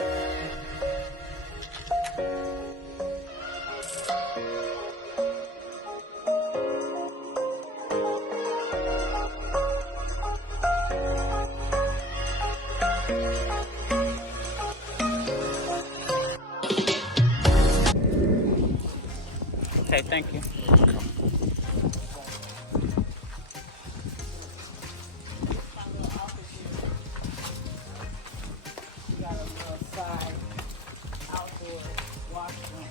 Okay, thank you. We got a little side outdoor washroom.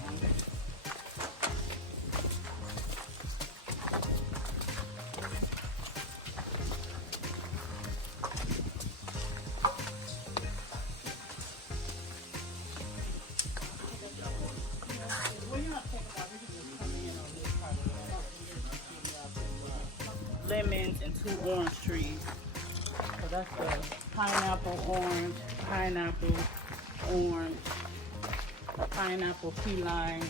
Lemons and 2 orange trees. So that's the pineapple, orange, pineapple, orange, pineapple, key lime,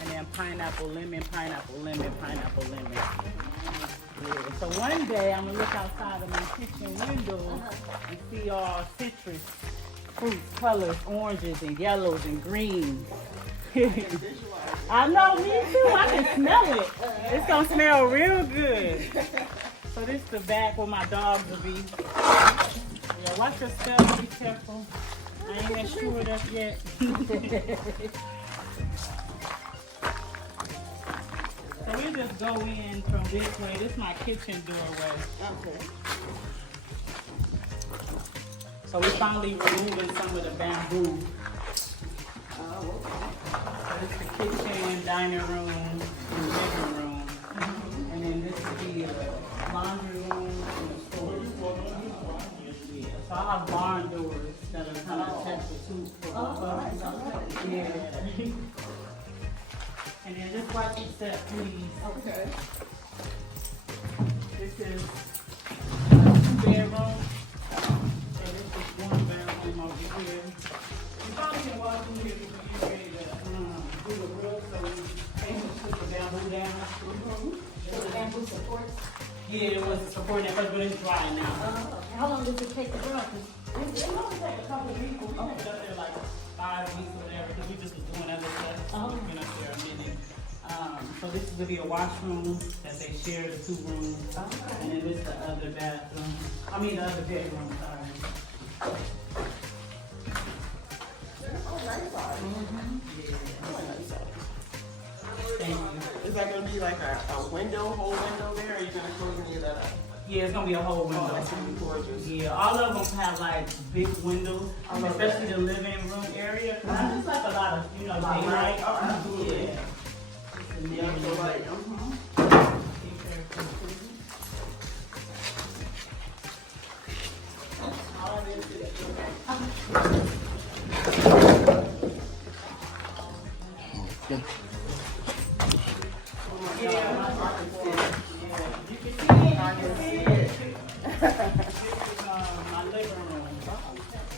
and then pineapple, lemon, pineapple, lemon, pineapple, lemon. Yeah. So one day I'm gonna look outside of my kitchen window and see all citrus fruits, colors, oranges and yellows and greens. I know, me too. I can smell it. It's gonna smell real good. So this is the back where my dogs will be. Yeah, watch your step, be careful. I ain't insured up yet. So we just go in from this way. This is my kitchen doorway. Okay. So we're finally removing some of the bamboo. Oh, okay. So this is the kitchen, dining room, and living room. And then this is the laundry room and the storage. Yeah. So I have barn doors that are kind of attached to two. Yeah. And then this watch your step, please. Okay. This is 2 bedrooms. So this is 1 bedroom over here. You probably can walk in here because you're ready to do the roof, so we put the bamboo down. So the bamboo supports? Yeah, it was supporting it, but it's dry now. How long does it take to grow? It only take a couple of weeks, but we were up there like 5 weeks or whatever, because we just was doing other stuff. So we've been up there a minute. So this is gonna be a washroom that they share, the 2 rooms. And then this is the other bathroom. I mean the other bedroom, sorry. Oh, nice size. Oh, nice size. Thank you. Is that going to be like a whole window there, or are you going to close any of that up? Yeah, it's gonna be a whole window. Oh, that's going to be gorgeous. Yeah, all of them have like big windows, especially the living room area. Cause I just like a lot of, daylight. Oh, absolutely. Yeah. Yeah, so like, My living room.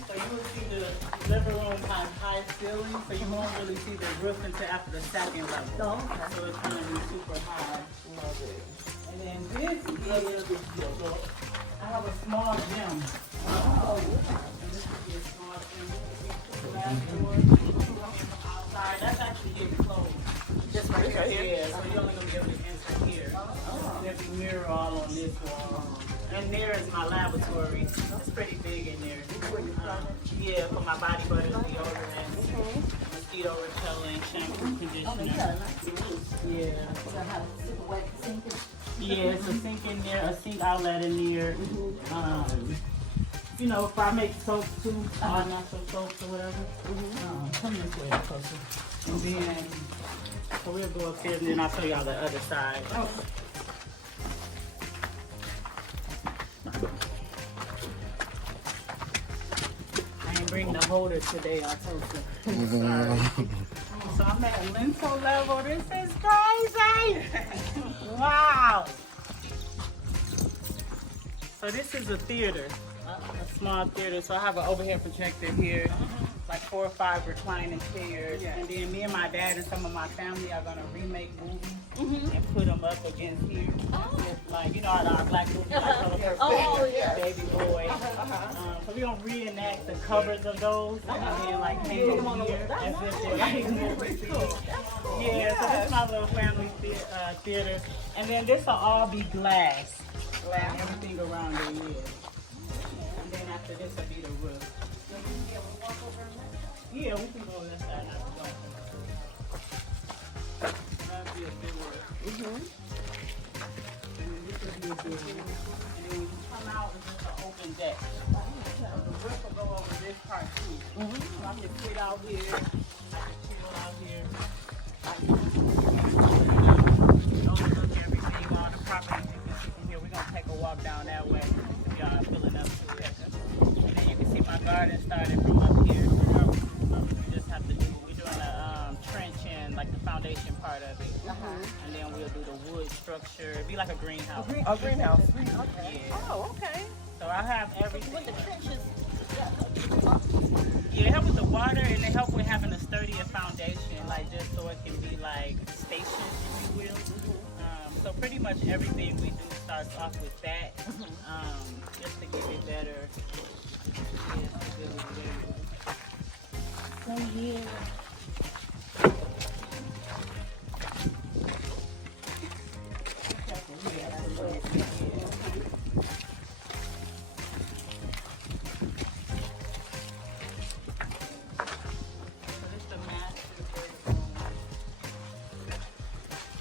So you will see the living room has high ceiling, so you won't really see the roof until after the 2nd level. So it's going to be super high. And then this is, I have a small gym. And this is a small gym. Glass door. Outside, that's actually getting closed. just right here. Yeah, so you're only going to be able to enter here. There's a mirror all on this wall. And there is my laboratory. It's pretty big in there. Yeah, for my body butter, deodorant, mosquito repellent, shampoo, conditioner. Yeah. Yeah, it's a sink in there, a sink outlet in there. If I make soap too, all natural soaps or whatever. Come this way closer. And then, so we'll go upstairs and then I'll show y'all the other side. I didn't bring the holder today, I told you. Sorry. So I'm at a lintel level. This is crazy. Wow. So this is a theater. a small theater. So I have an overhead projector here, like 4 or 5 reclining chairs. Yeah. And then me and my dad and some of my family are gonna remake movies and put them up against here. Just like, you know, our black movies, like Color Purple, Baby Boy. So we gonna reenact the covers of those and then like hang them here as if they're like movies. Yeah, so this is my little family theater. And then this will all be glass. Everything around it, yeah. And then after this will be the roof. Yeah, we can go that side now. That'll be a big roof. And then this will be a big roof. And then when you come out, it's just an open deck. So the roof will go over this part too. So I can sit out here. I can chill out here. Overlook everything, all the properties you can see from here. We're gonna take a walk down that way if y'all are feeling up to it. And then you can see my garden started from up here. We just have to do, we're doing a trench and like the foundation part of it. And then we'll do the wood structure. It'd be like a greenhouse. A greenhouse. Yeah. Oh, okay. So I have everything. With the trenches, Yeah, it helps with the water and it helps with having a sturdier foundation, like just so it can be like spacious, if you will. So pretty much everything we do starts off with that, just to give it better. So yeah.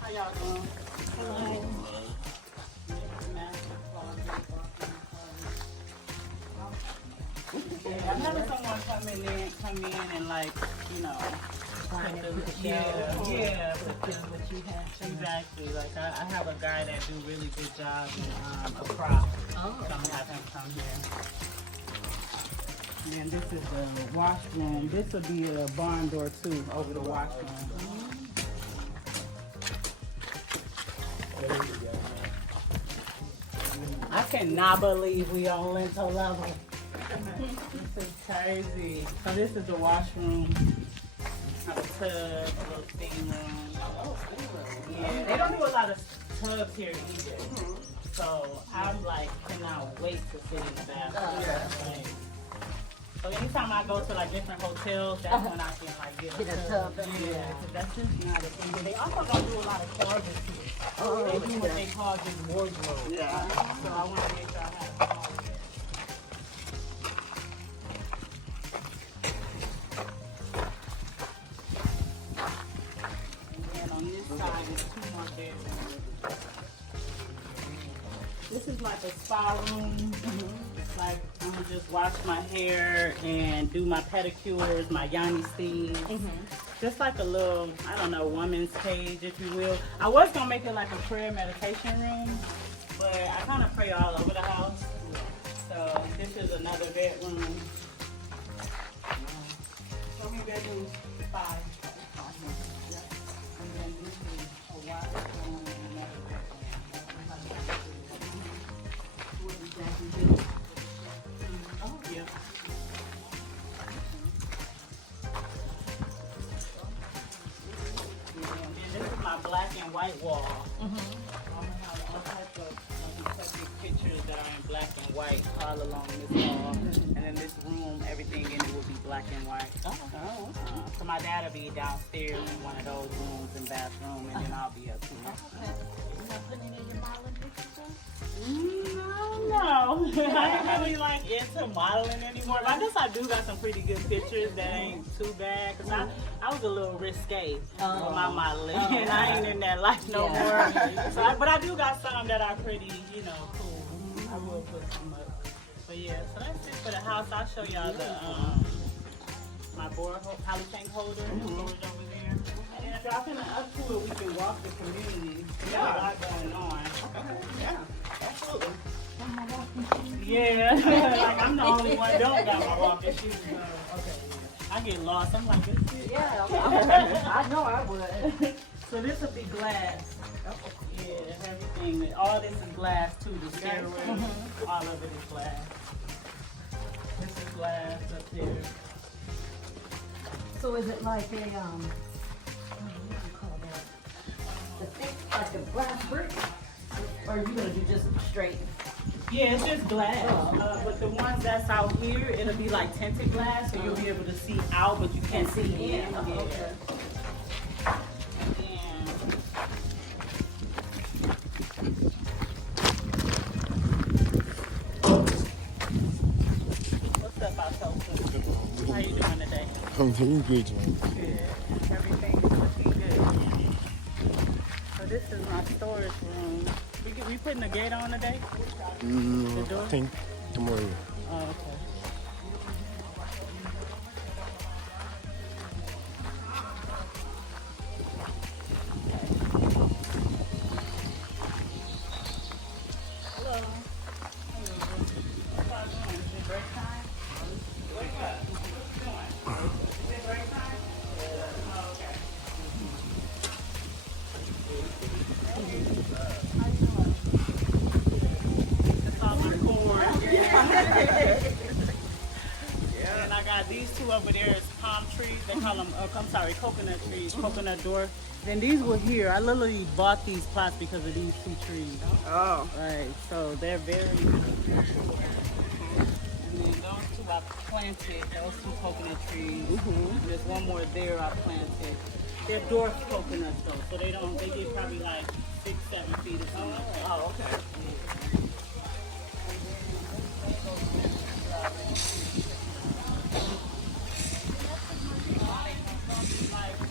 How y'all doing? Yeah, I'm having someone come in and like, you know, exactly. Like I have a guy that do really good job in a crop. So I'm gonna have him come here. And then this is the washroom. This will be a barn door too over the washroom. I cannot believe we on lintel level. This is crazy. So this is the washroom, a tub, a little steam room. Yeah, they don't do a lot of tubs here either. So I'm like, cannot wait to sit in the bathroom. Like, so anytime I go to like different hotels, that's when I can like get a tub. Yeah, because that's just not a thing. But they also don't do a lot of closets here. They do what they call just wardrobe. Yeah. So I want to make sure I have a closet. On this side is 2 more bedrooms. This is like a spa room. Like I'm gonna just wash my hair and do my pedicures, my yoni steams. Just like a little, I don't know, woman's cage, if you will. I was gonna make it like a prayer meditation room, but I kind of pray all over the house. So this is another bedroom. How many bedrooms? 5. And then this is a washroom and another bedroom. What exactly is it? Oh, yeah. And then this is my black and white wall. I'm gonna have all types of pictures that are in black and white all along this wall. And then this room, everything in it will be black and white. So my dad will be downstairs in one of those rooms and bathroom, and then I'll be up here. you're not putting any of your modeling pictures up? No. I ain't really like into modeling anymore. But I guess I do got some pretty good pictures that ain't too bad. Cause I was a little risque with my modeling, and I ain't in that life no more. So but I do got some that are pretty, you know, cool. I will put some up. But yeah, so that's it for the house. I'll show y'all the my poly tank holder and the storage over there. And then if y'all finna up to it, we can walk the community. There's a lot going on. Yeah, absolutely. Yeah, like I'm the only one that don't got my walking shoes. Okay, I get lost. I'm like, this is Yeah, I know I would. So this will be glass. Yeah, everything. All this is glass too. The stairway, all of it is glass. upstairs. So is it like a, what do you call that? The thick, like a glass brick? Or are you gonna do just straight? Yeah, it's just glass. But the ones that's out here, it'll be like tinted glass, so you'll be able to see out, but you can't see in. Yeah. Okay. What's up, Aleta? How you doing today? I'm doing good, man. Good. Everything is looking good. So this is my storage room. We putting the gate on today? The door? I think tomorrow. Oh, okay. Hello. What's y'all doing? Is it break time? Wake up. What you doing? Is it break time? Oh, okay. How you doing? That's all my cord. And I got these two over there. It's palm trees. They call them, coconut trees, coconut dwarf. Then these were here. I literally bought these plots because of these two trees. Oh. Right, so they're very. And then those two I planted, those two coconut trees. There's one more there I planted. They're dwarf coconuts though, so they get probably like 6-7 feet or something like that. Oh, okay.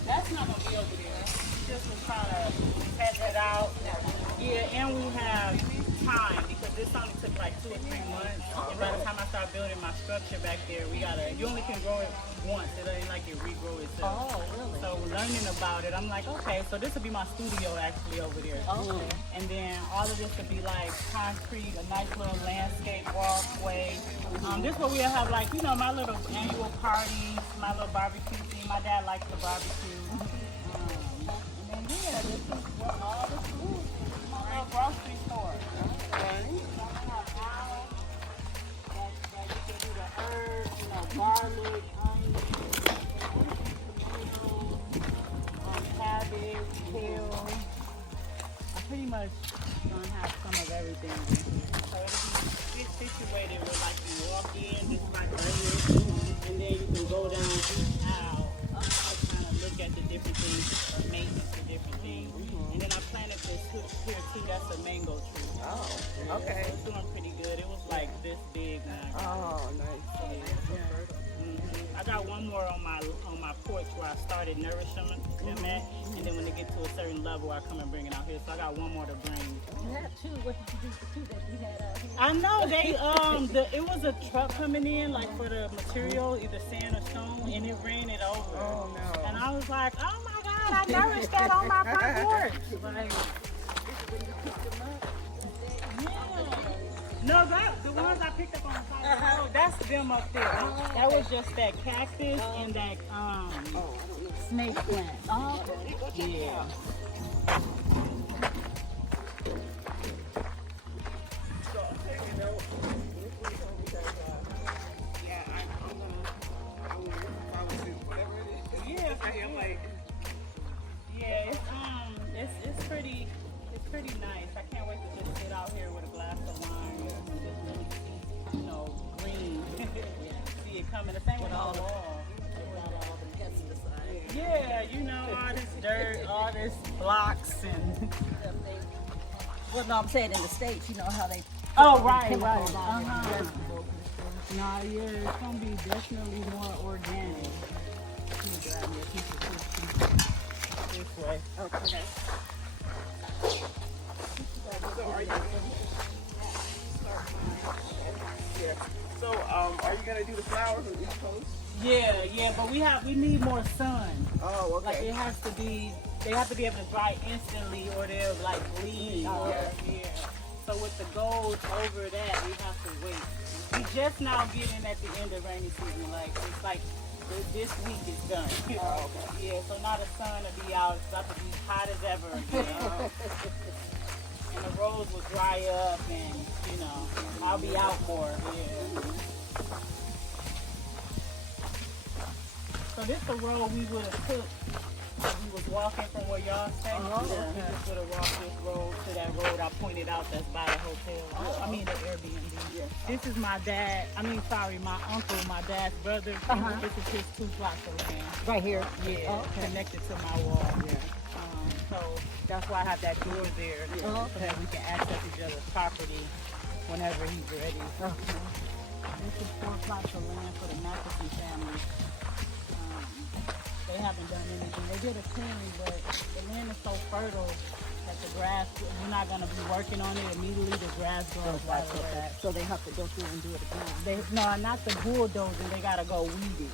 That's not gonna be over there. Just was trying to test it out. Yeah, and we have time because this only took like 2 or 3 months. And by the time I start building my structure back there, you only can grow it once. It ain't like it regrow itself. Oh, really? So learning about it, I'm like, okay, so this will be my studio actually over there. Okay. And then all of this would be like concrete, a nice little landscape walkway. This is where we'll have like, my little annual parties, my little barbecue thing. My dad likes the barbecue. And then yeah, this is where all the food is. My little grocery store. That you can do the herbs, garlic, onions, tomatoes, cabbage, kale. I pretty much gonna have some of everything in here. So it'll be situated where like you walk in, this like right, and then you can go down each aisle to kind of look at the different things, or maintenance the different things. And then I planted this here too, that's a mango tree. Oh, okay. So it's doing pretty good. It was like this big now. Oh, nice. I got one more on my porch where I started nourishing them at, and then when they get to a certain level, I come and bring it out here. So I got one more to bring. You had two. What did you do for two that you had out here? I know it was a truck coming in like for the material, either sand or stone, and it ran it over. Oh, no. And I was like, oh my God, I nourished that on my front porch. Like, no, the ones I picked up on the side of the road, that's them up there. That was just that cactus and that snake plant. Oh, okay. Yeah. So I'm taking note. Yeah, I will follow suit, whatever it is. Yeah, I'm like, yeah, it's pretty nice. I can't wait to just sit out here with a glass of wine and just really see, green. See it coming. The same with all the wall. Yeah, all this dirt, all this blocks and. Well, no, I'm saying in the States, you know how they. Oh, right. chemicals No, out there. yeah, it's gonna be definitely more organic. Let me grab me a piece of tissue. This way. Okay. so are you? Yeah. So are you gonna do the flowers on each post? Yeah, but we need more sun. Oh, Like okay. they have to be able to dry instantly or they'll like bleed. Yeah. So with the gold over that, we have to wait. We just now getting at the end of rainy season. Like it's like this week is done. Oh, okay. Yeah, so now the sun will be out. It's about to be hot as ever again. And the roads will dry up and, I'll be out more. Yeah. this the road we would have took if we was walking from where y'all stay. Oh, We okay. just would have walked this road to that road I pointed out that's by the hotel. I mean the Airbnb. This is my dad. My uncle, my dad's brother. This is his 2 plots of land. Right here. Yeah, connected to my wall. So that's why I have that door there, so that we can access each other's property whenever he's ready. This is 4 plots of land for the Matheson family. They haven't done anything. They did a clearing, but the land is so fertile that the grass, you're not going to be working on it immediately. The grass grows right away. So they have to go through and do it again. No, not the bulldozing. They got to go weed it.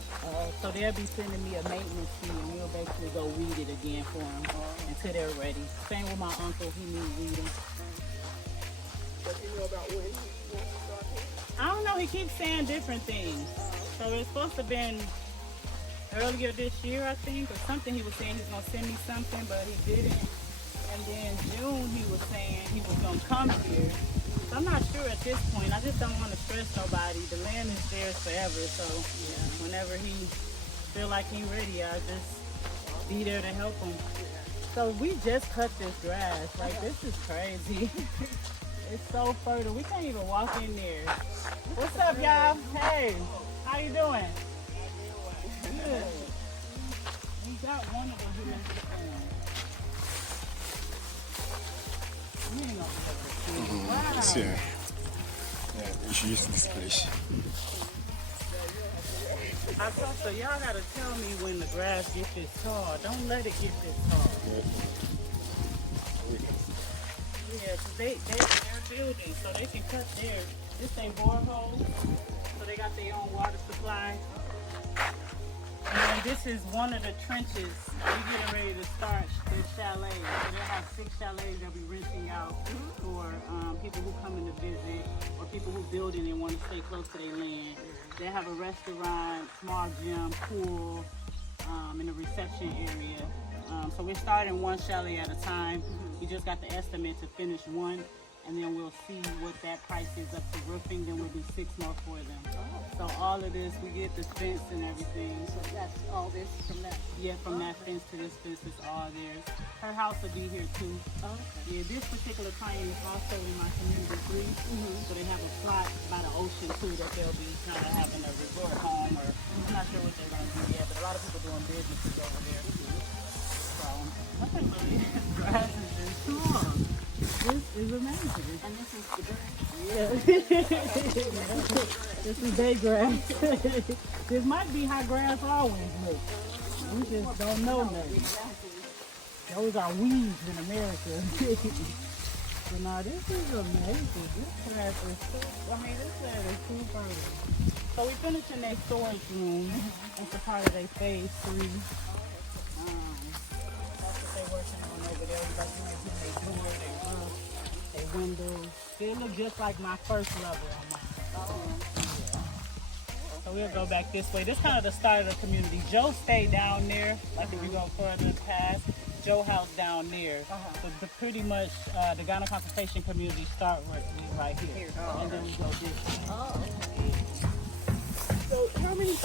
So they'll be sending me a maintenance fee, and we'll basically go weed it again for them until they're ready. Same with my uncle. He needs weeding. Does he know about when he wants to start here? I don't know. He keeps saying different things. So it's supposed to have been earlier this year, I think, or something. He was saying he's going to send me something, but he didn't. And then June, he was saying he was going to come here. So I'm not sure at this point. I just don't want to stress nobody. The land is theirs forever. So whenever he feel like he's ready, I'll just be there to help him. So we just cut this grass. Like, this is crazy. It's so fertile. We can't even walk in there. What's up, y'all? Hey, how you doing? Good. We got one of them here. We ain't gonna be able to see it. Wow. It's here. Yeah, we should use this place. I thought so. Y'all gotta tell me when the grass gets this tall. Don't let it get this tall. Yeah, cause they're building, so they can cut theirs. This ain't borehole, so they got their own water supply. And then this is one of the trenches. We're getting ready to start this chalet. So they'll have 6 chalets they'll be renting out for people who come in to visit or people who building and want to stay close to their land. They have a restaurant, small gym, pool, and a reception area. So we're starting 1 chalet at a time. We just got the estimate to finish 1, and then we'll see what that price is up to roofing. Then we'll do 6 more for them. So all of this, we get the fence and everything. So that's all this from that. Yeah, from that fence to this fence is all theirs. Her house will be here too. Yeah, this particular client is also in my community 3. So they have a plot by the ocean too that they'll be kind of having a resort home, or I'm not sure what they're going to do yet, but a lot of people doing businesses over there. So I think the grass is just strong. This is amazing. And this is the grass. Yeah. This is day grass. This might be how grass always looks. We just don't know nothing. Exactly. Those are weeds in America. So now this is amazing. This grass is this land is too fertile. So we finished in their storage room. That's a part of their phase 3. That's what they're working on over there. We got their door, their roof, their windows. They look just like my first level on mine. So we'll go back this way. This is kind of the start of the community. Joe stayed down there, like if you go further past. Joe house down there. So pretty much the Ghana Conservation community start right here. And then we go this way. So how many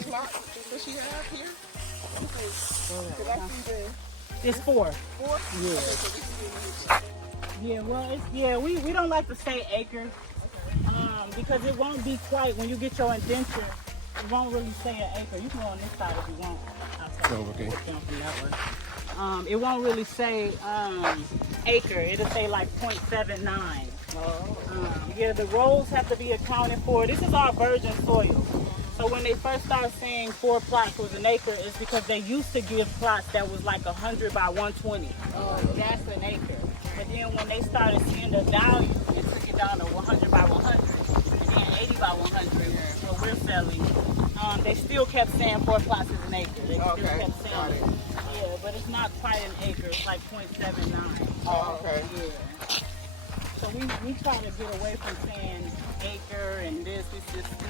plots does she have here? Because I see the It's 4. 4. Yeah. Okay, so this is Yeah, well, we don't like to say acre because it won't be quite, when you get your indenture, it won't really say an acre. You can go on this side if you want. Oh, okay. It won't really say acre. It'll say like 0.79. Yeah, the rows have to be accounted for. This is our virgin soil. So when they first started saying 4 plots was an acre, it's because they used to give plots that was like 100 by 120. That's an acre. But then when they started seeing the value, it took it down to 100 by 100, and then 80 by 100, what we're selling. They still kept saying 4 plots is an acre. They still kept saying it. Yeah, but it's not quite an acre. It's like 0.79. Oh, okay. Yeah. So we try to get away from saying acre and this. We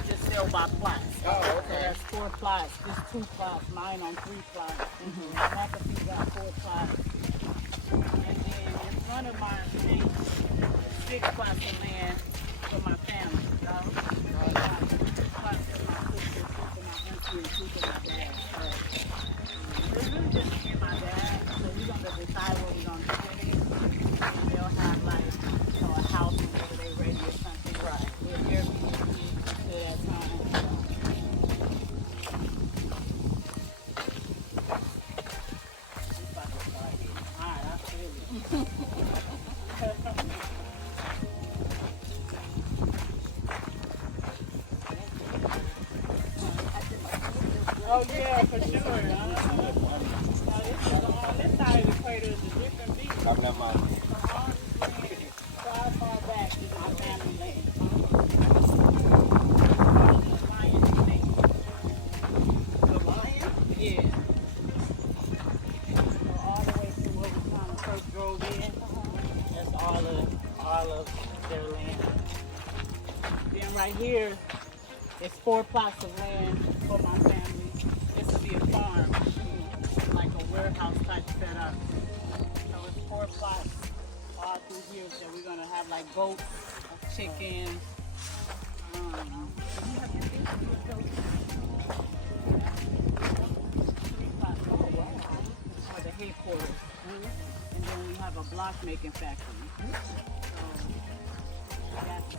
just sell by plots. Oh, So okay. that's 4 plots. This 2 plots. Mine on 3 plots. McAfee got 4 plots. And then in front of mine, 6 plots of land for my family. 6 plots for my sister, 2 for my auntie, and 2 for my dad. Oh yeah, for sure. Now this is on this side of the equator is a different beach. Far, far back is my family land. Lion State. The lion? Yeah. So all the way to where we kind of first drove in. That's all of their land. Then right here, it's 4 plots of land for my family. This will be a farm, like a warehouse type setup. So it's 4 plots all through here that we're gonna have like goats, chickens. For the headquarters. And then we have a block making factory. So that's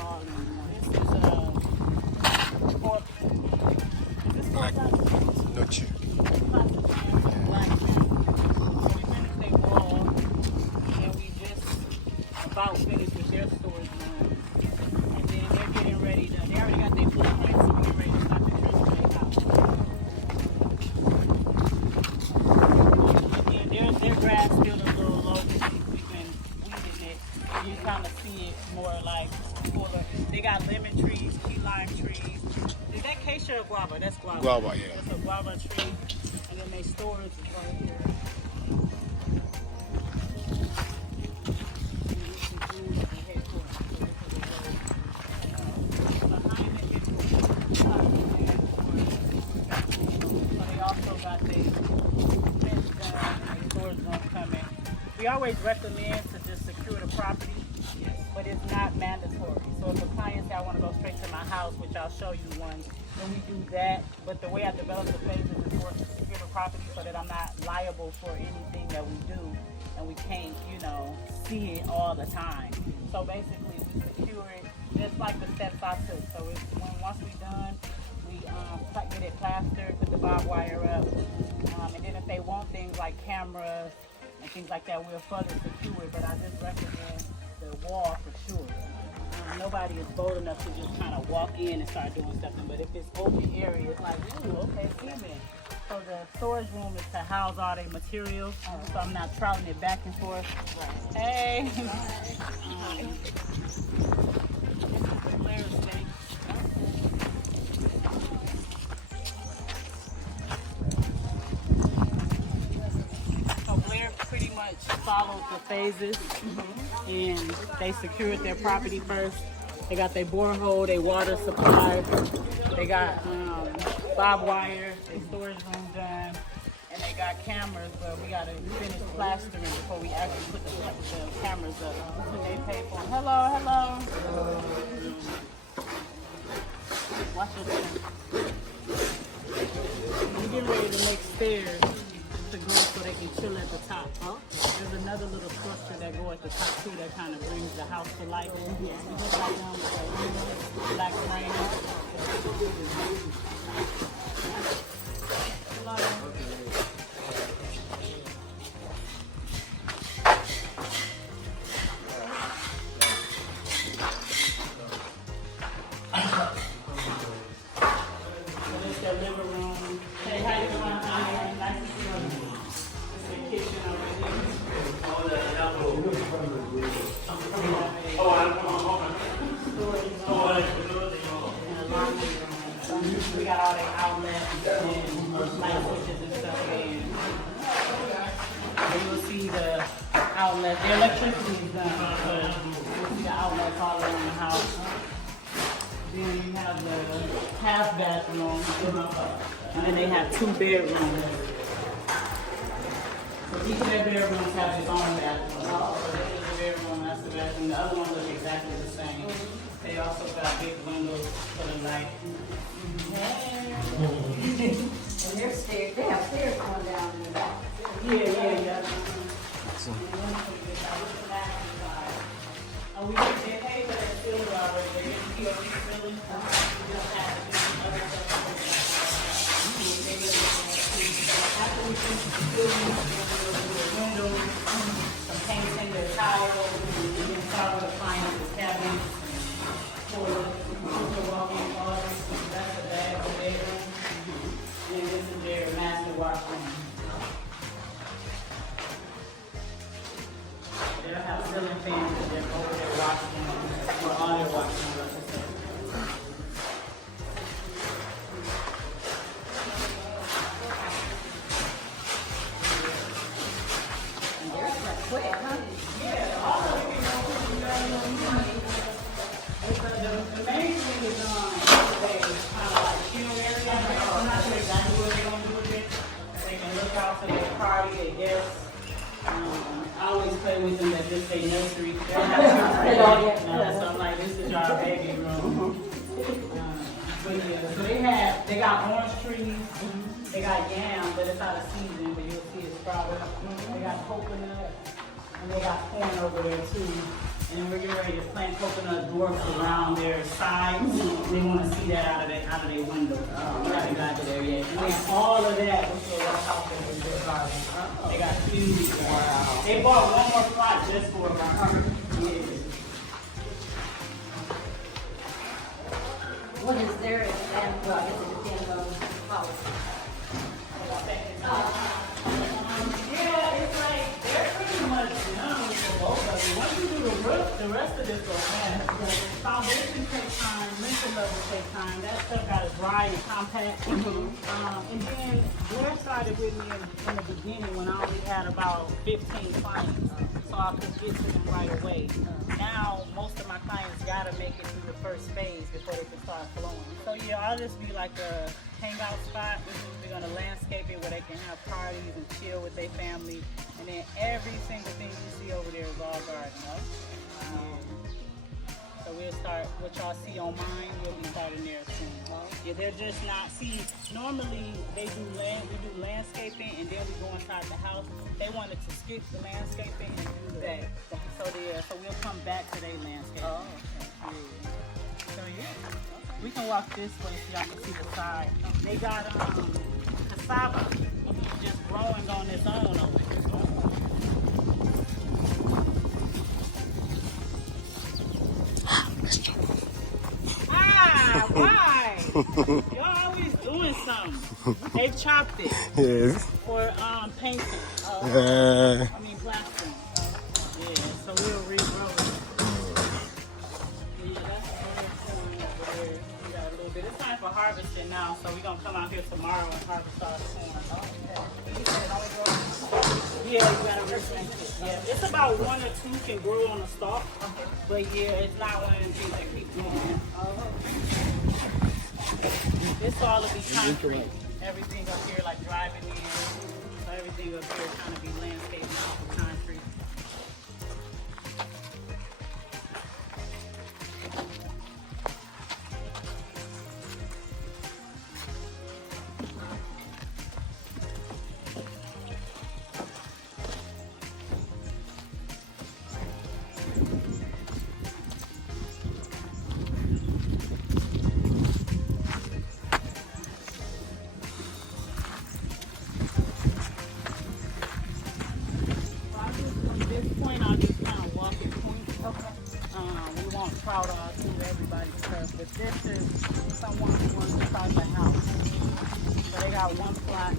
all in one. This is four. Is this 4 plots? Not sure. 4 plots of land for the black family. So we finished their wall, and we just about finished with their storage room. And then they're getting ready to. They already got their blueprints, so we're getting ready to start the transfer house. Their grass still a little low because we've been weeding it. You kind of see it more like fuller. They got lemon trees, key lime trees. Is that acacia or guava? That's guava. Guava, yeah. That's a guava tree. And then they storage is right here. They also got their fence done and their storage room coming. We always recommend to just secure the property, but it's not mandatory. So if the client say I want to go straight to my house, which I'll show you one, then we do that. But the way I develop the phases is more to secure the property so that I'm not liable for anything that we do and we can't, see it all the time. So basically we secure it just like the steps I took. So it's once we're done, we get it plastered, put the barbed wire up, and then if they want things like cameras and things like that, we'll further secure it. But I just recommend the wall for sure. Nobody is bold enough to just kind of walk in and start doing something. But if it's open area, it's like, ooh, okay, cement. So the storage room is to house all their materials, so I'm not trouting it back and forth. Right. Hey. Blair Estate. So Blair pretty much followed the phases, and they secured their property first. They got their borehole, their water supply. They got barbed wire, their storage room done, and they got cameras. But we gotta finish plastering before we actually put the cameras up. So they pay for them. Hello, hello. Watch your step. We're getting ready to make stairs to go so they can chill at the top. There's another little structure that go at the top too that kind of brings the house to life. We just got down with the black frame. So this is their living room. Hey, how you doing? Nice to see you. This is the kitchen over here. We got all the outlets and light switches and stuff there. And you'll see the outlets. The electricity is done, but you'll see the outlets all around the house. Then you have the half bathroom, and then they have 2 bedrooms. So each of their bedrooms have its own bathroom. So this is the bedroom, that's the bathroom. The other ones look exactly the same. They also got big windows for the light. And there's stairs, they have stairs going down in the back. Yeah. We they paid for that ceiling already. They didn't POC ceiling. We just had to do some other stuff. After we finish the ceiling, we'll do the windows, some painting, the tiles, and then start with the appliances, cabinets, for the walk-in closets. That's the bad. say nursery. They don't have children. So I'm like, this is our baby room. But yeah, so they got orange trees, they got yam, but it's out of season, but you'll see it sprouted. They got coconut, and they got corn over there too. And then we're getting ready to plant coconut dwarfs around their sides. They want to see that out of their window. We haven't got to there yet. And then all of that was for the house that was their garden. They got huge. Wow. They bought one more plot just for her. Yeah. What is there and well, I guess it depends on how. Yeah, it's like they're pretty much done for both of them. Once you do the roof, the rest of this will fast. Foundation takes time, lintel level takes time. That stuff got to dry and compact. And then Blair started with me in the beginning when I only had about 15 clients, so I could get to them right away. Now most of my clients got to make it through the first phase before they can start flowing. So yeah, I'll just be like a hangout spot. We're gonna landscape it where they can have parties and chill with their family. And then every single thing you see over there is all garden. So we'll start, what y'all see on mine, we'll be starting there soon. Yeah, they're just not, see, normally we do landscaping and then we go inside the house. They wanted to skip the landscaping and do that. So we'll come back to their landscaping. Oh, okay. Yeah. So yeah. We can walk this way so y'all can see the side. They got cassava just growing on its own over here. Ah, why? Y'all always doing something. They chopped it Yes. for painting. I mean plastering. Yeah, so we'll regrow it. Yeah, that's over there. We got a little bit. It's time for harvesting now, so we're gonna come out here tomorrow and harvest all the corn. Yeah, you gotta replant it. Yeah, it's about 1 or 2 can grow on a stalk, but yeah, it's not one of them things that keep growing. This all will be concrete. Everything up here like driving in, so everything up here kind of be landscaped now for concrete. Proud of to everybody's stuff, but this is someone who wants to start the house. So they got one plot.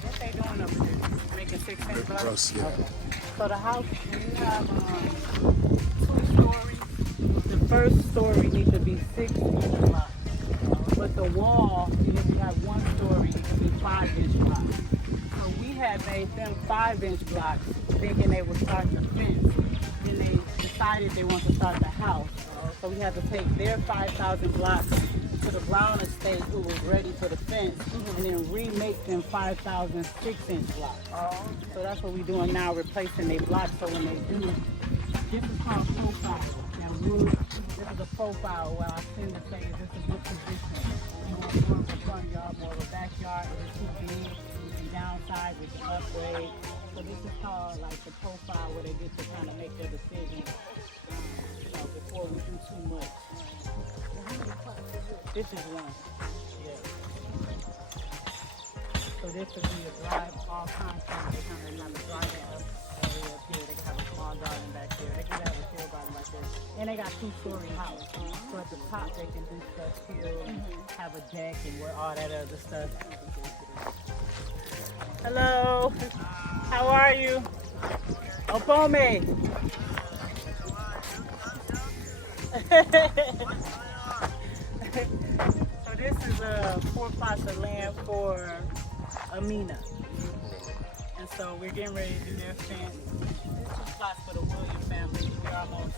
What they doing over there? Making 6-inch blocks? Yeah. Okay. So the house, you have 2 stories. The first story needs to be 6-inch blocks. But the wall, if you have 1 story, it can be 5-inch blocks. So we had made them 5-inch blocks, thinking they would start the fence. Then they decided they want to start the house. So we had to take their 5,000 blocks to the Brown estate who was ready for the fence, and then remake them 5,000 6-inch blocks. So that's what we're doing now, replacing their blocks. So when they do, this is called profile. Now wood, this is a profile where I tend to say this is what position. You want more of a front yard, more of a backyard, if it's too big. Downside, we can upgrade. So this is called like the profile where they get to kind of make their decision, before we do too much. This is one. Yeah. So this would be a drive, all concrete. They kind of have a drive area up here. They can have a small garden back there. They can have a field garden back there. And they got 2-story house. So at the top they can do stuff here, have a deck and where all that other stuff. Hello, how are you? Opome. So this is 4 plots of land for Amina. And so we're getting ready to do their fence. 2 plots for the Williams family. We're almost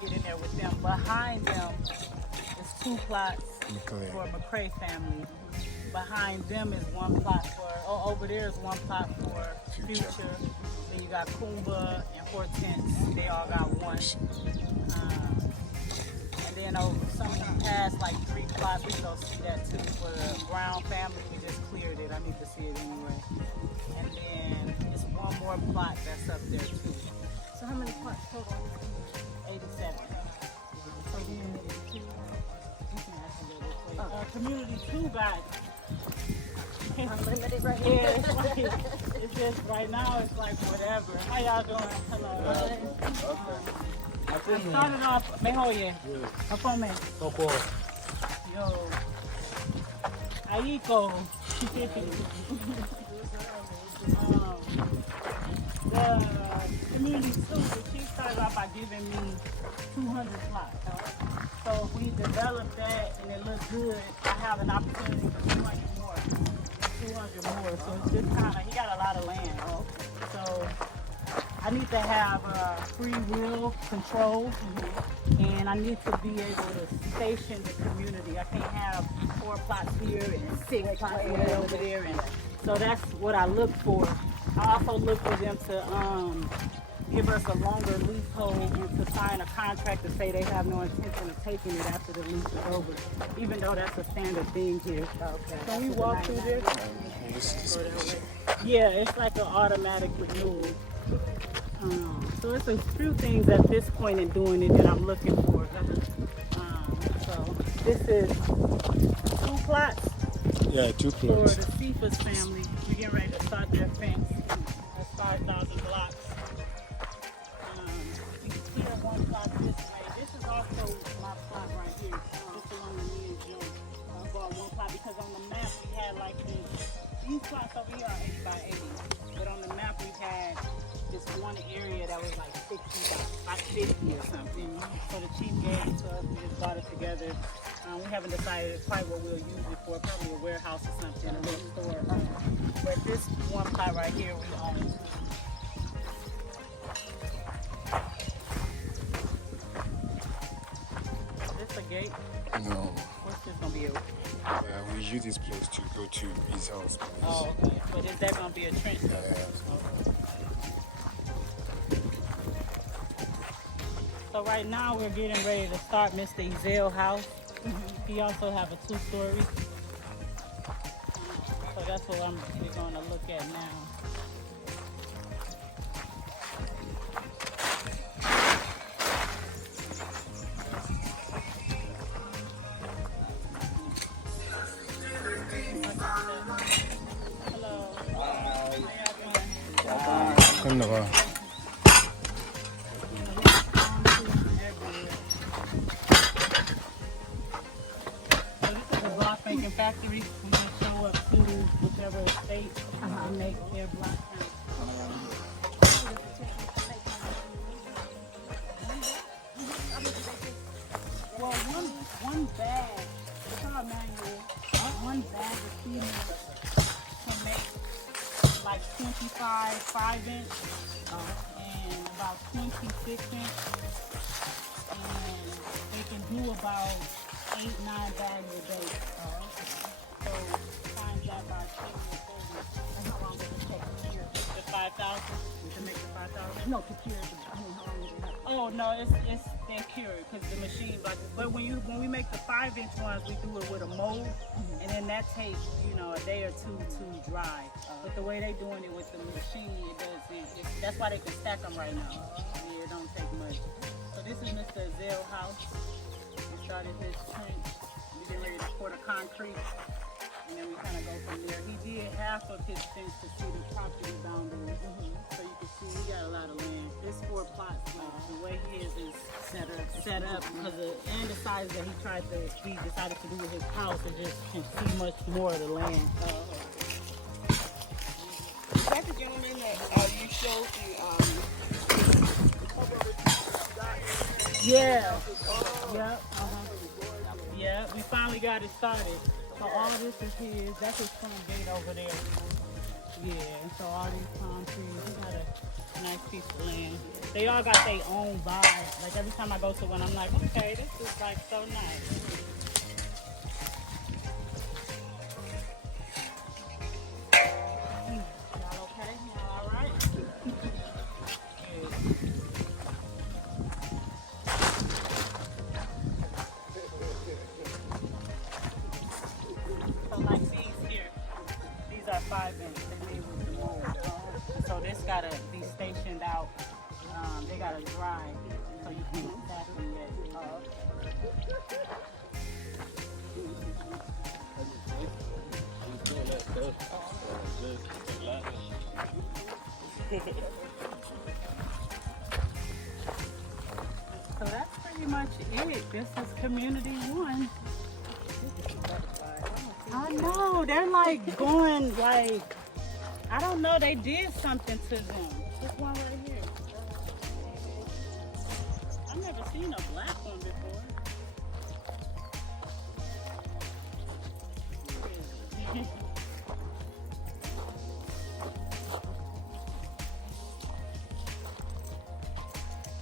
getting there with them. Behind them is 2 plots for McCray family. behind them is one plot for, over there is one plot for Future. Then you got Kumba and Hortense, they all got one. And then over something past like 3 plots, we go see that too for the Brown family. We just cleared it. I need to see it anyway. And then it's one more plot that's up there too. So how many plots total? 87. So then community 2 got Unlimited right yeah, here. it's like, it's just right now it's like whatever. How y'all doing? Hello. I started off, me oye. Apome. Yo. Aiko. The community 2, she started off by giving me 200 slots. So if we develop that and it looks good, I have an opportunity for 200 more. 200 more. So it's just kind of, he got a lot of land. So I need to have free will control, and I need to be able to station the community. I can't have 4 plots here and 6 plots way over there. And so that's what I look for. I also look for them to give us a longer leasehold and to sign a contract to say they have no intention of taking it after the lease is over, even though that's a standard thing here. Okay. Can we walk through this? Yeah, it's like an automatic renewal. So it's a few things at this point in doing it that I'm looking for. So this is 2 plots. Yeah, 2 For plots. the Cephas family. We're getting ready to start their fence. That's 5,000 blocks. You can clear 1 plot this way. This is also my plot right here. This is one of me and Joe. I bought 1 plot because on the map we had like this. These plots over here are 80 by 80. But on the map we had this one area that was like 60 by 50 or something. So the chief gave it to us. We just bought it together. We haven't decided quite what we'll use it for. Probably a warehouse or something, a little store. But this 1 plot right here we own. Is this a gate? No. What's this gonna be? We use this place to go to his house. Oh, okay. But is that gonna be a trench? Yeah. So right now we're getting ready to start Mr. Ezel's house. He also have a 2-story. So that's what we're going to look at now. Hello. How y'all doing? Hello. Factory. We're going to show up to whichever state and make their block count. Well, one bag, it's all manual. 1 bag of cement can make like 25 5-inch and about 26 inch. And they can do about 8-9 bags a day. So times that by 6 or 4. And how long does it take to cure? The 5,000? To make the 5,000? No, to cure the, how long does it have? Oh no, it's they're cured because the machine like. But when we make the 5-inch ones, we do it with a mold, and then that takes a day or 2 to dry. But the way they doing it with the machine, it doesn't. That's why they can stack them right now. Yeah, it don't take much. So this is Mr. Ezel's house. We started this trench. We getting ready to pour the concrete, and then we kind of go from there. He did half of his fence to see the property boundaries, so you can see he got a lot of land. This 4 plots, the way he is set up because and the size that he decided to do with his house, it just can see much more of the land. Is that the gentleman that you showed the cover with? Yeah. Yep. Yeah, we finally got it started. So all this is his. That's his front gate over there. Yeah, and so all these palm trees. He got a nice piece of land. They all got their own vibe. Like every time I go to one, I'm like, okay, this is like so nice. 5-inch. They made with the mold. So this gotta be stationed out. They gotta dry so you can stack them yet. So that's pretty much it. This is community 1. I know, they're like going like, I don't know, they did something to them. This one right here. I've never seen a black one before.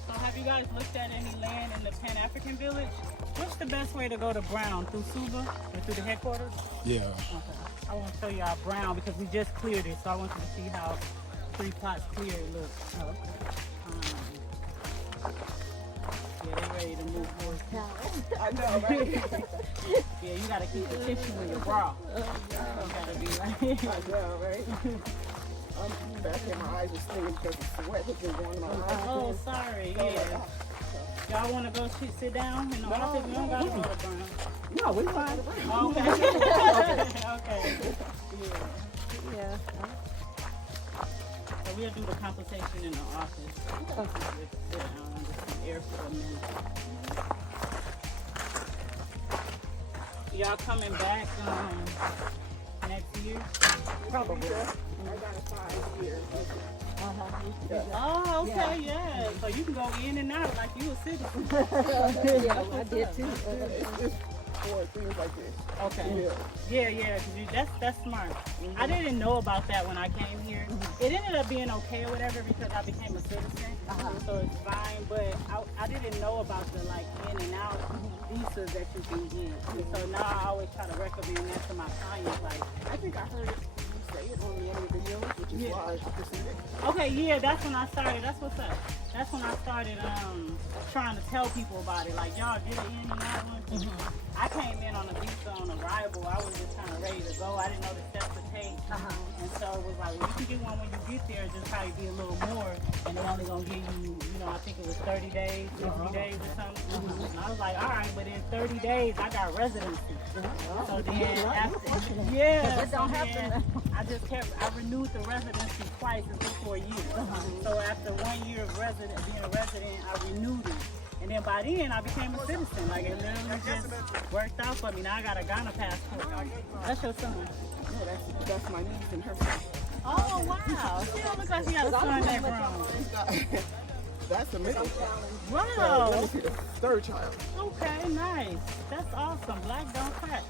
So have you guys looked at any land in the Pan-African Village? What's the best way to go to Brown? Through Suba or through the headquarters? Yeah. Okay. I want to show y'all Brown because we just cleared it, so I want you to see how 3 plots clear it looks. Oh, okay. Yeah, they're ready to move forward. I know, right? Yeah, you gotta keep the tissue in your bra. You gotta be like. I know, right? I'm back here, my eyes are stinging because the sweat has been going in my eyes. Oh, sorry. Yeah. Y'all want to go sit down in the office? We don't gotta go to Brown. No, we're fine. Okay. Okay. Yeah. So we'll do the consultation in the office. We'll sit down under some air for a minute. Y'all coming back next year? Probably. I got a 5-year. Oh, okay, yeah. So you can go in and out like you a citizen. Yeah, I did too. It's for things like this. Okay. Yeah. Yeah, because that's smart. I didn't know about that when I came here. It ended up being okay or whatever because I became a citizen, so it's fine. But I didn't know about the like in and out visas that you can get. And so now I always try to recommend that to my clients. Like, I think I heard it. Say it on the other videos, which is why I proceeded. okay, yeah, that's when I started. That's what's up. That's when I started trying to tell people about it. Like, y'all get an in and out one. I came in on a visa on arrival. I was just kind of ready to go. I didn't know the steps to take. And so it was like, well, you can get one when you get there. Just probably be a little more. And they're only going to give you, I think it was 30 days, 60 days or something. And I was like, all right, but in 30 days, I got residency. So then after, yeah. It don't happen. I renewed the residency twice in 4 years. So after 1 year of being a resident, I renewed it. And then by then, I became a citizen. Like, it literally just worked out for me. Now I got a Ghana passport. That's your son. No, that's my niece and her. Oh, wow. She don't look like she got a son named Brown. That's the middle child. Wow. Let me see the 3rd child. Okay, nice. That's awesome. Black don't crack.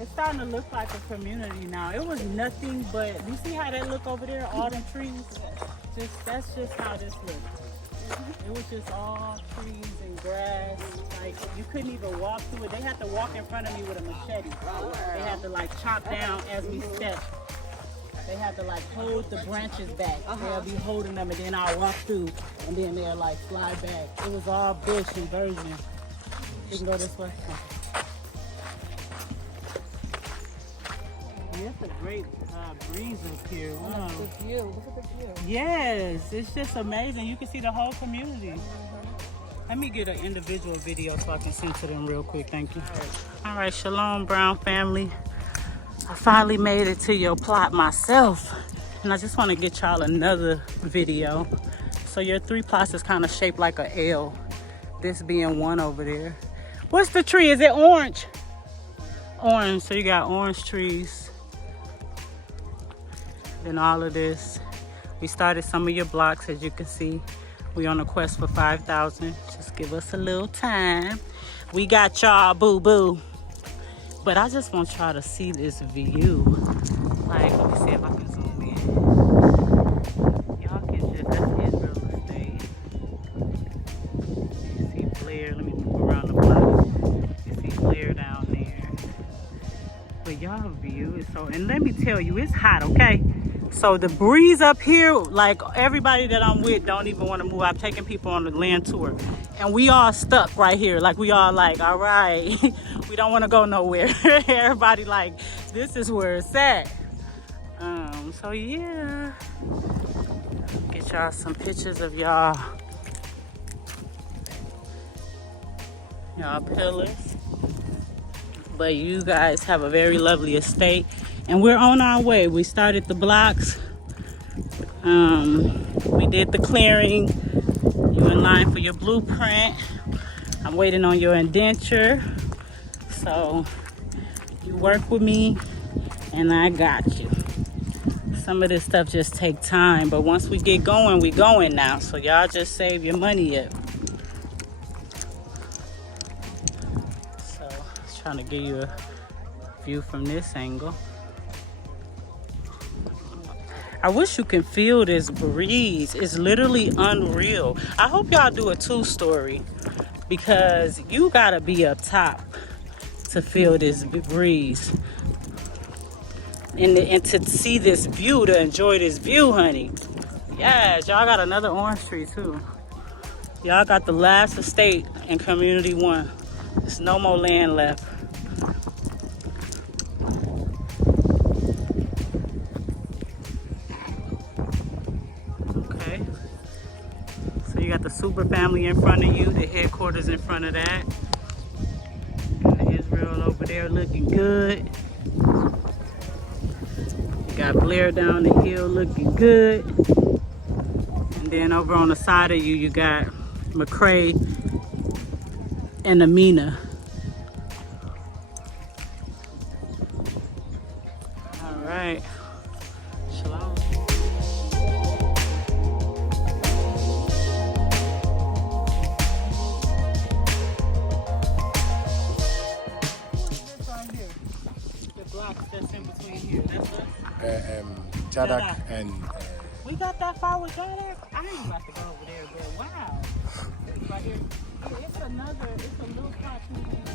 It's starting to look like a community now. It was nothing but, you see how that look over there, all them trees? That's just how this looked. It was just all trees and grass. Like, you couldn't even walk through it. They had to walk in front of me with a machete. They had to like chop down as we stepped. They had to like hold the branches back. They'll be holding them and then I'll walk through and then they'll like slide back. It was all bush and virgin. You can go this way. Yeah, it's a great breeze up here. Wow. The view. Look at the view. Yes, it's just amazing. You can see the whole community. Let me get an individual video so I can send to them real quick. Thank you. All right, Shalom Brown family. I finally made it to your plot myself. And I just want to get y'all another video. So your 3 plots is kind of shaped like a L. This being one over there. What's the tree? Is it orange? Orange. So you got orange trees. Then all of this. We started some of your blocks, as you can see. We on a quest for 5,000. Just give us a little time. We got y'all, boo-boo. But I just want y'all to see this view. Like, let me see if I can zoom in. Y'all can just, that's his real estate. You see Blair, let me move around the block. You see Blair down there. But y'all view is so, and let me tell you, it's hot, okay? So the breeze up here, like everybody that I'm with don't even want to move. I've taken people on the land tour and we all stuck right here. Like we all like, all right, we don't want to go nowhere. Everybody like, this is where it's at. So yeah, get y'all some pictures of y'all pillars. But you guys have a very lovely estate and we're on our way. We started the blocks. We did the clearing. You're in line for your blueprint. I'm waiting on your indenture. So you work with me and I got you. Some of this stuff just take time, but once we get going, we going now. So y'all just save your money up. So trying to give you a view from this angle. I wish you can feel this breeze. It's literally unreal. I hope y'all do a 2-story because you gotta be up top to feel this breeze. And to see this view, to enjoy this view, honey. Yes, y'all got another orange tree too. Y'all got the last estate in community 1. There's no more land left. Okay. So you got the super family in front of you, the headquarters in front of that. Got Israel over there looking good. Got Blair down the hill looking good. And then over on the side of you, you got McCrae and Amina. All right. Shalom. This right here, the blocks that's in between here, that's us. Jadak and We got that far with Jadak? I ain't about to go over there, but wow. Right here. Yeah, it's a little patch and then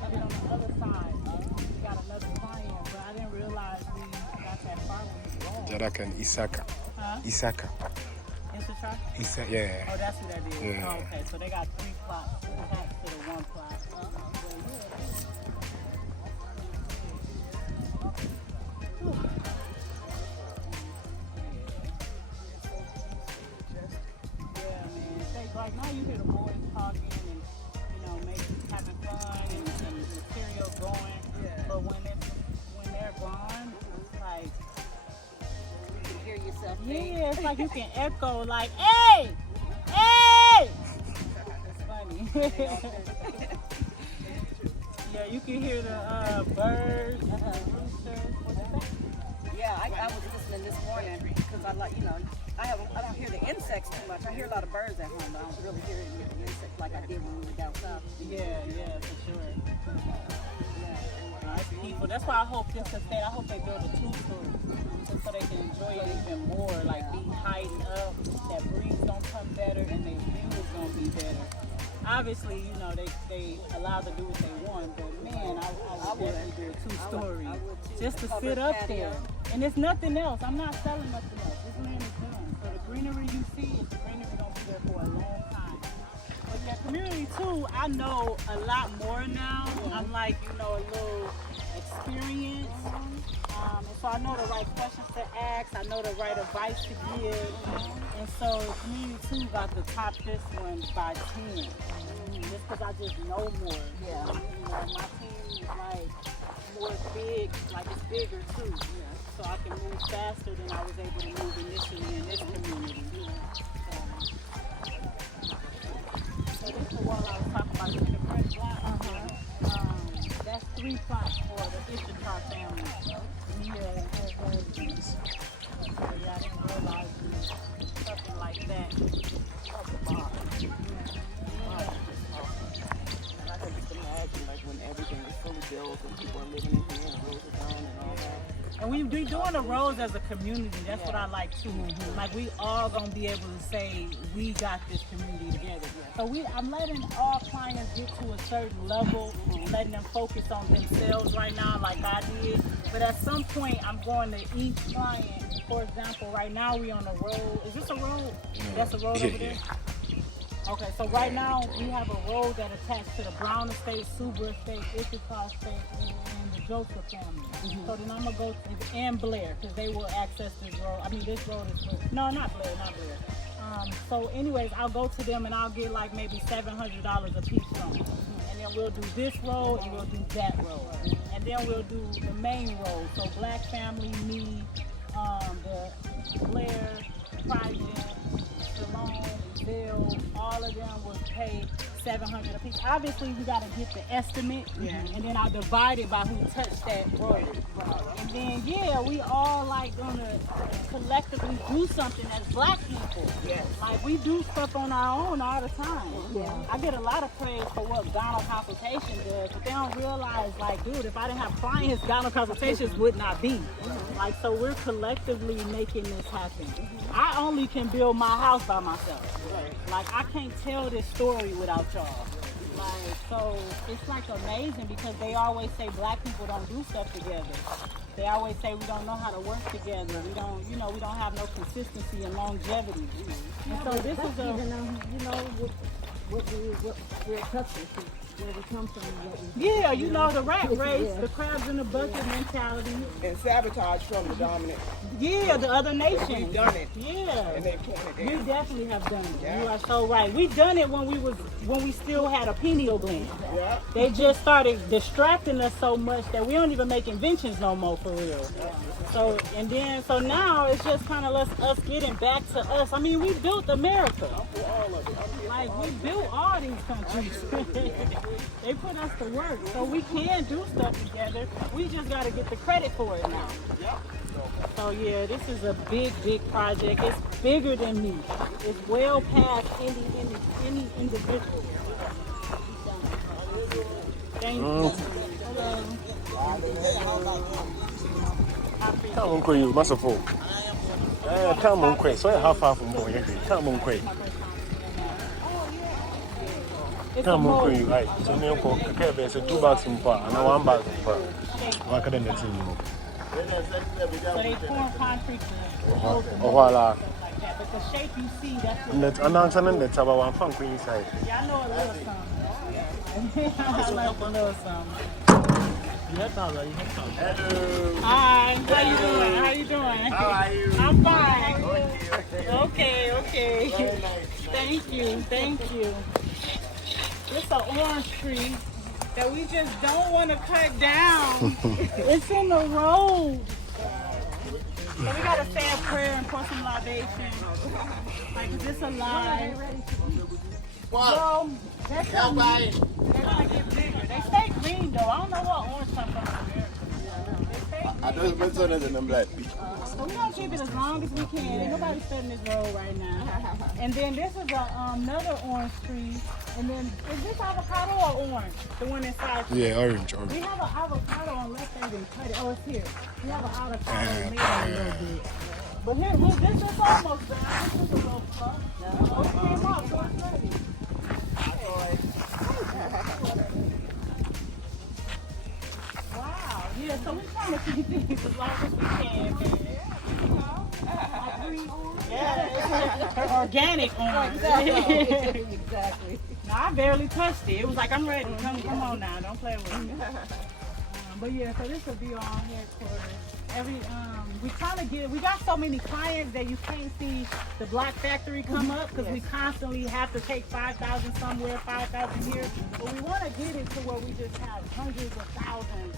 on the other side, we got another client, but I didn't realize we got that far with the wall. Jadak and Isaka. Huh? Isaka. Infrastructure? Isa, yeah. Oh, that's who that is. Yeah. Oh, okay, so they got 3 plots attached to the 1 plot. Like now you hear the boys talking and maybe having fun and material going. Yeah. But when they're gone, it's like You can hear yourself. yeah, it's like you can echo like, hey, hey. It's funny. Yeah, you can hear the birds, roosters. What's that? Yeah, I was listening this morning because I don't hear the insects too much. I hear a lot of birds at home, but I don't really hear the insects like I did when we were down south. Yeah, for sure. Nice people. That's why I hope this estate, I hope they build a 2-story just so they can enjoy it even more, like be heightened up, that breeze gonna come better and their view is gonna be better. Obviously, they allowed to do what they want, but man, I would definitely do a 2-story just to sit up there. And it's nothing else. I'm not selling nothing else. This land is done. So the greenery you see is the greenery gonna be there for a long time. But that community too, I know a lot more now. I'm like, a little experienced. And so I know the right questions to ask. I know the right advice to give. And so community 2 got to top this one by 10. Just because I just know more. Yeah. My team is like more big, like it's bigger too. Yeah. So I can move faster than I was able to move initially in this community. So this is the wall I was talking about, the French block. That's 3 plots for the Ishtar family. Yeah, I didn't realize something like that. I can just imagine like when everything is fully built and people are living in here and the roads are done and all that. And we doing the roads as a community. That's what I like too. Like we all gonna be able to say we got this community together. So I'm letting all clients get to a certain level, letting them focus on themselves right now, like I did. But at some point, I'm going to each client. For example, right now we on the road. Is this a road? That's a road over there? Okay, so right now we have a road that attached to the Brown Estate, Suber Estate, Ithaca Estate, and the Joseph family. So then I'm going to go to, and Blair, because they will access this road. I mean, this road is for, no, not Blair. So anyways, I'll go to them and I'll get like maybe $700 a piece from them. And then we'll do this road and we'll do that road. And then we'll do the main road. So Black family, me, the Blair, Project, Salone, Bill, all of them will pay $700 a piece. Obviously, we got to get the estimate, and then I'll divide it by who touched that road. And then, yeah, we all like gonna collectively do something as Black people. Yes. Like we do stuff on our own all the time. Yeah. I get a lot of praise for what gyno consultation does, but they don't realize, like, dude, if I didn't have clients, gyno consultations would not be. Like, so we're collectively making this happen. I only can build my house by myself. Like, I can't tell this story without y'all. Like, so it's like amazing because they always say Black people don't do stuff together. They always say we don't know how to work together. We don't, you know, we don't have no consistency and longevity. And so this is a, what we're accustomed to, where we come from. yeah, you know, the rat race, the crabs in the bucket mentality. And sabotage from the dominant. Yeah, the other nations. We've done it. Yeah. And they pointed We down. definitely have done it. Yeah. You are so right. We done it when we still had a pineal gland. Yeah. They just started distracting us so much that we don't even make inventions no more for real. So so now it's just kind of us getting back to us. I mean, we built America. Like we built all these countries. They put us to work, so we can do stuff together. We just got to get the credit for it now. So yeah, this is a big project. It's bigger than me. It's well past any individual. Thank you. Come on, Quay, you must have full. Come on, Quay. So how far from going? Come on, Quay. Come on, Quay. Right. So me uncle, okay, so 2 bags in par and 1 bag in par. What can I do? So they form concrete to hold the Oh, voilà. stuff like that. But the shape you see, that's what Let's announce and that's about 1 funk inside. yeah, I know a little something. I like a little something. Hello. Hi, how you doing? How are you? I'm fine. Okay. Very nice. Thank you. It's an orange tree that we just don't want to cut down. It's in the road. So we gotta say a prayer and pour some libation. Like, is this alive? Well, that's they're gonna get bigger. They stay green though. I don't know what orange comes from America. They stay green. I don't know better than them black. So we're gonna keep it as long as we can. Ain't nobody studying this road right now. And then this is another orange tree. And then, is this avocado or orange? The one inside? Yeah, orange. We have an avocado unless they didn't cut it. Oh, it's here. We have an avocado made a little bit. But here, look, this is almost done. This is a little fluff. Oh, it came out, so it's ready. Wow. Yeah, so we're trying to keep things as long as we can, man. Yeah, organic orange. Exactly. No, I barely touched it. It was like, I'm ready. Come on now. Don't play with me. But yeah, so this will be our headquarters. We got so many clients that you can't see the Black Factory come up because we constantly have to take 5,000 somewhere, 5,000 here. But we want to get it to where we just have hundreds of thousands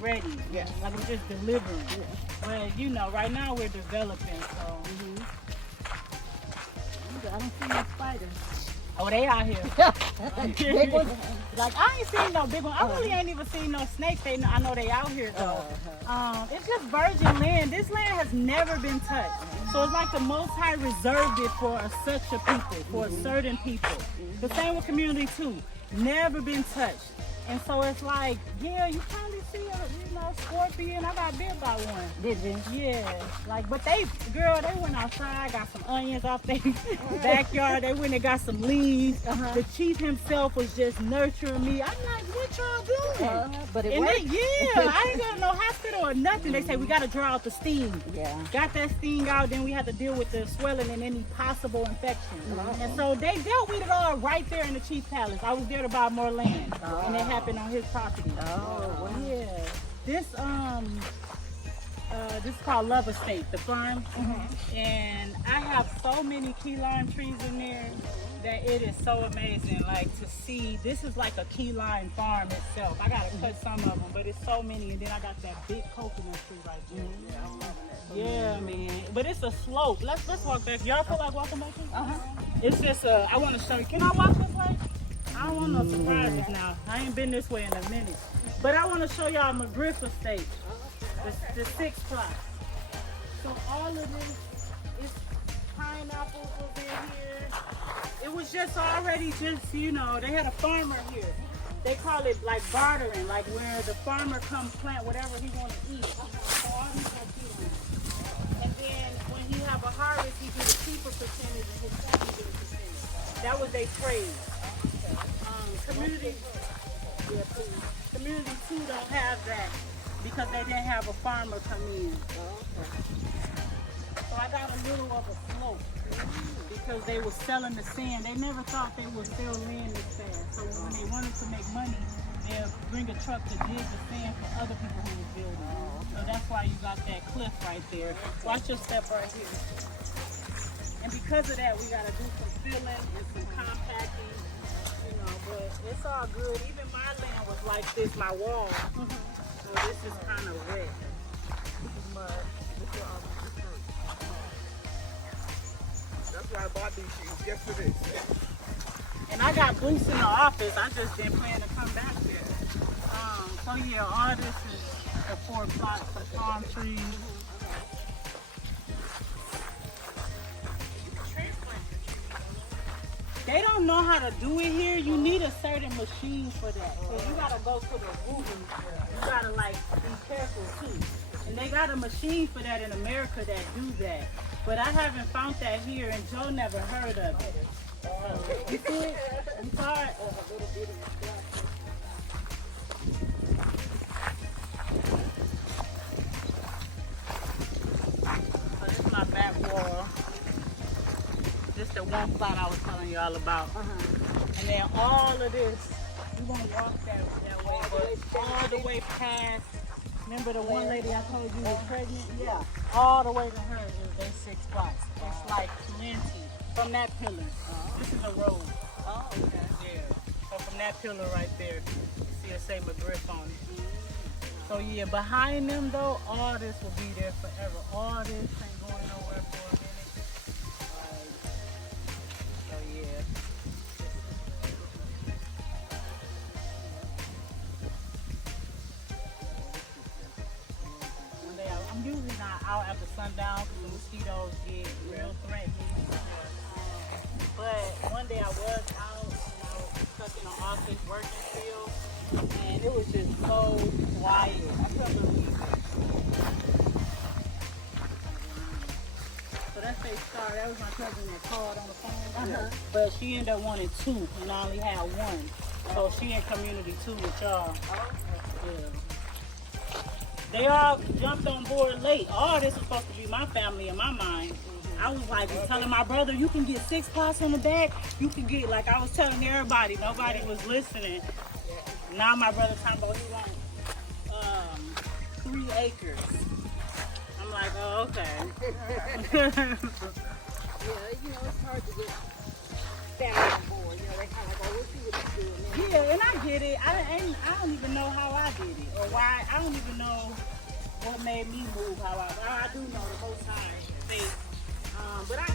ready. Yes. Like we're just delivering. But you know, right now we're developing, so. I don't see no spiders. Oh, they out here. Big ones. Like, I ain't seen no big one. I really ain't even seen no snakes. I know they out here though. It's just virgin land. This land has never been touched. So it's like the Most High reserved it for such a people, for certain people. The same with community too. Never been touched. And so it's like, yeah, you probably see a scorpion. I got bit by one. Did you? Yeah, like, but they went outside, got some onions off their backyard. They went and got some leaves. The chief himself was just nurturing me. I'm like, what y'all doing? But it And worked. I ain't got no hospital or nothing. They say we got to draw out the steam. Yeah. Got that steam out, then we had to deal with the swelling and any possible infection. And so they dealt with it all right there in the chief palace. I was there to buy more land, and it happened on his property. Oh, wow. Yeah. This this is called Love Estate, the farm, and I have so many key lime trees in there that it is so amazing. Like to see, this is like a key lime farm itself. I gotta cut some of them, but it's so many, and then I got that big coconut tree right there. Yeah, I'm loving it. Yeah, man. But it's a slope. Let's walk back. Y'all feel like walking back here? It's just I want to show you. Can I walk this way? I don't want no surprises now. I ain't been this way in a minute. But I want to show y'all McGriff Estate, the 6 plots. So all of this is pineapples over here. It was just already they had a farmer here. They call it like bartering, like where the farmer comes plant whatever he want to eat. So all these are cheaper. And then when he have a harvest, he get a cheaper percentage and his family get a percentage. That was their trade. Community 2 don't have that because they didn't have a farmer come in. So I got a little of a slope because they were selling the sand. They never thought they would sell land this fast. So when they wanted to make money, they'll bring a truck to dig the sand for other people who were building. So that's why you got that cliff right there. Watch your step right here. And because of that, we got to do some filling and some compacting. But it's all good. Even my land was like this, my wall. So this is kind of wet. This is mud. That's why I bought these shoes just for this. And I got boots in the office. I just didn't plan to come back there. So yeah, all this is the 4 plots of palm trees. They don't know how to do it here. You need a certain machine for that. So you gotta go to the root. You gotta like be careful too. And they got a machine for that in America that do that. But I haven't found that here, and Joe never heard of it. You see it? You saw it? So this is my back wall. This is the 1 plot I was telling you all about. And then all of this, you won't walk that way, but all the way past. Remember the one lady I told you was pregnant? Yeah. All the way to her is they 6 plots. It's like plenty. From that pillar. This is a road. Oh, okay. Yeah. So from that pillar right there, you see it say McGriff on it. So yeah, behind them though, all this will be there forever. All this ain't going nowhere for a minute. So yeah. One day I'm usually not out after sundown because the mosquitoes get real threatening. But one day I was out and I was stuck in an office working field, and it was just so quiet. I couldn't believe it. So that's their star. That was my cousin that called on the phone. But she ended up wanting 2, and I only had 1. So she in community 2 with y'all. Yeah. They all jumped on board late. All this was supposed to be my family in my mind. I was like telling my brother, you can get 6 plots on the back. You can get, like I was telling everybody, nobody was listening. Now my brother talking about he wants 3 acres. I'm like, oh, okay. Yeah, it's hard to get family on board. They kind of like, oh, we'll see what he's doing. Yeah, and I get it. I don't even know how I did it or why. I don't even know what made me move how I do know the Most High faith. But I